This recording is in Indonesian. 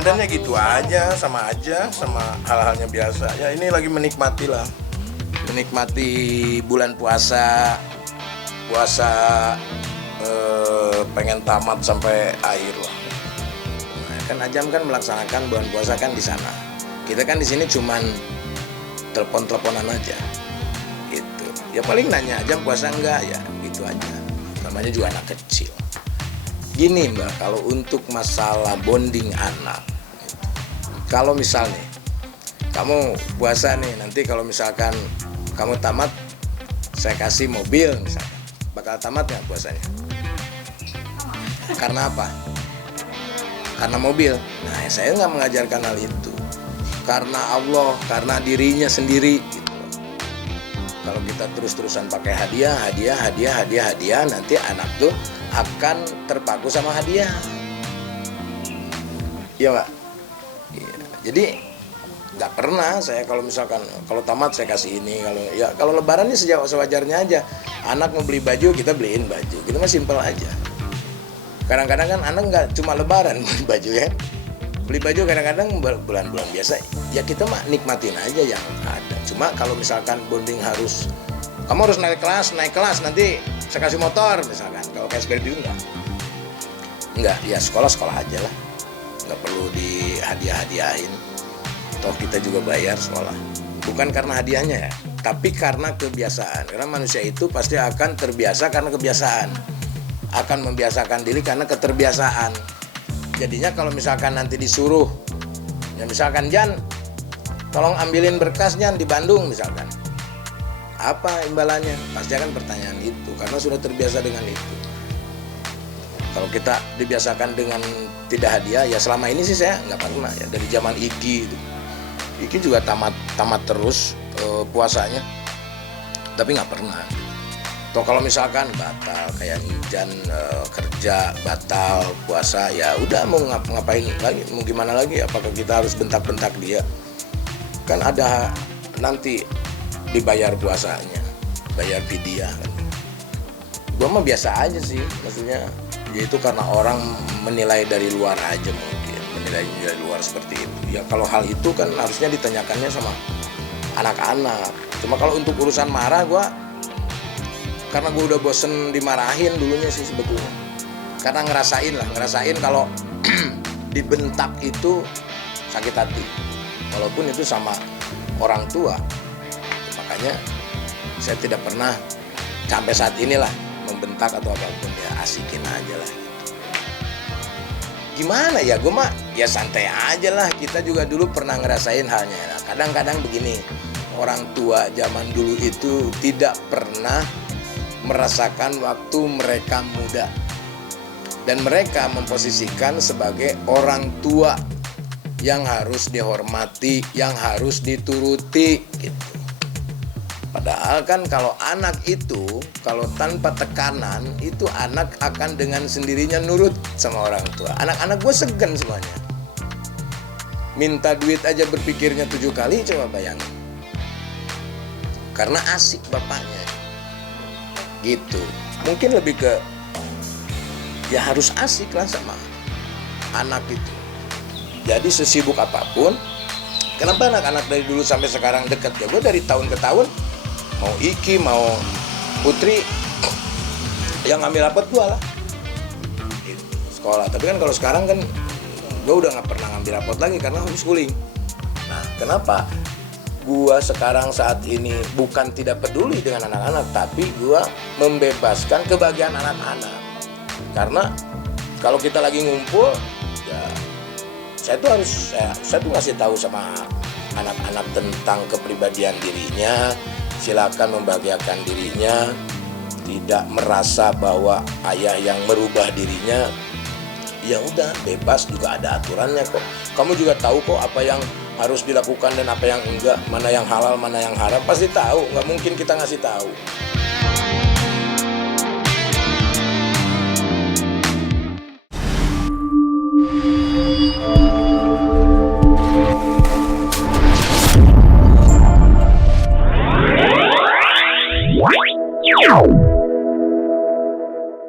Ramadannya gitu aja, sama hal-halnya biasa. Ya ini lagi menikmati lah, menikmati bulan puasa, pengen tamat sampai akhir lah. Nah, kan Ajam kan melaksanakan bulan puasa kan di sana. Kita kan di sini cuman telepon-teleponan aja, gitu. Ya paling nanya Ajam puasa enggak ya, gitu aja. Namanya juga anak kecil. Gini Mbak, kalau untuk masalah bonding anak, kalau misalnya kamu puasa nih, nanti kalau misalkan kamu tamat, saya kasih mobil misalkan, bakal tamat nggak puasanya? Karena apa? Karena mobil. Nah, saya nggak mengajarkan hal itu. Karena Allah, karena dirinya sendiri. Gitu. Kalau kita terus-terusan pakai hadiah, nanti anak tuh akan terpaku sama hadiah. Iya Pak. Iya. Jadi nggak pernah saya kalau misalkan kalau tamat saya kasih ini, kalau lebaran ini sewajarnya aja. Anak mau beli baju, kita beliin baju. Kita mah simpel aja. Kadang-kadang kan anak nggak cuma lebaran beli baju ya. Beli baju kadang-kadang bulan-bulan biasa. Ya kita mah nikmatin aja yang ada. Cuma kalau misalkan bonding kamu harus naik kelas nanti saya kasih motor misalkan. Kalau kayak seperti itu enggak, ya sekolah aja lah, nggak perlu dihadiah-hadiahin. Toh kita juga bayar sekolah, bukan karena hadiahnya ya, tapi karena kebiasaan. Karena manusia itu pasti akan terbiasa karena kebiasaan, akan membiasakan diri karena keterbiasaan. Jadinya kalau misalkan nanti disuruh, ya misalkan Jan, tolong ambilin berkas Jan di Bandung misalkan, apa imbalannya? Pasti akan pertanyaan itu karena sudah terbiasa dengan itu. Kalau kita dibiasakan dengan tidak hadiah, ya selama ini sih saya nggak pernah ya, dari zaman Iki itu. Iki juga tamat terus puasanya, tapi nggak pernah. Toh kalau misalkan batal kayak Ijan kerja batal puasa, ya udah mau ngapain lagi, mau gimana lagi? Apakah kita harus bentak-bentak dia? Kan ada nanti dibayar puasanya, bayar fidyah kan. Gua mah biasa aja sih, maksudnya ya itu karena orang menilai dari luar aja, mungkin menilai dari luar seperti itu. Ya kalau hal itu kan harusnya ditanyakannya sama anak-anak. Cuma kalau untuk urusan marah, karena gue udah bosen dimarahin dulunya sih sebetulnya. Karena ngerasain kalau dibentak itu sakit hati, walaupun itu sama orang tua. Makanya saya tidak pernah sampai saat inilah membentak atau apapun, ya asikin aja lah gitu. Gimana ya, gue mah ya santai aja lah. Kita juga dulu pernah ngerasain halnya. Nah, kadang-kadang begini, orang tua zaman dulu itu tidak pernah merasakan waktu mereka muda, dan mereka memposisikan sebagai orang tua yang harus dihormati, yang harus dituruti gitu. Padahal kan kalau anak itu, kalau tanpa tekanan, itu anak akan dengan sendirinya nurut sama orang tua. Anak-anak gue segan semuanya. Minta duit aja berpikirnya 7 kali, coba bayangin. Karena asik bapaknya. Gitu. Mungkin lebih ke, ya harus asik lah sama anak itu. Jadi sesibuk apapun, kenapa anak-anak dari dulu sampai sekarang dekat? Ya gue dari tahun ke tahun, mau Iki, mau Putri, yang ngambil rapot gue lah gitu, sekolah. Tapi kan kalau sekarang kan gue udah gak pernah ngambil rapot lagi karena homeschooling. Nah kenapa gue sekarang saat ini bukan tidak peduli dengan anak-anak, tapi gue membebaskan kebahagiaan anak-anak. Karena kalau kita lagi ngumpul, ya saya tuh ngasih tahu sama anak-anak tentang kepribadian dirinya. Silakan membahagiakan dirinya, tidak merasa bahwa ayah yang merubah dirinya. Ya udah, bebas, juga ada aturannya kok. Kamu juga tahu kok apa yang harus dilakukan dan apa yang enggak, mana yang halal, mana yang haram, pasti tahu. Nggak mungkin kita ngasih tahu.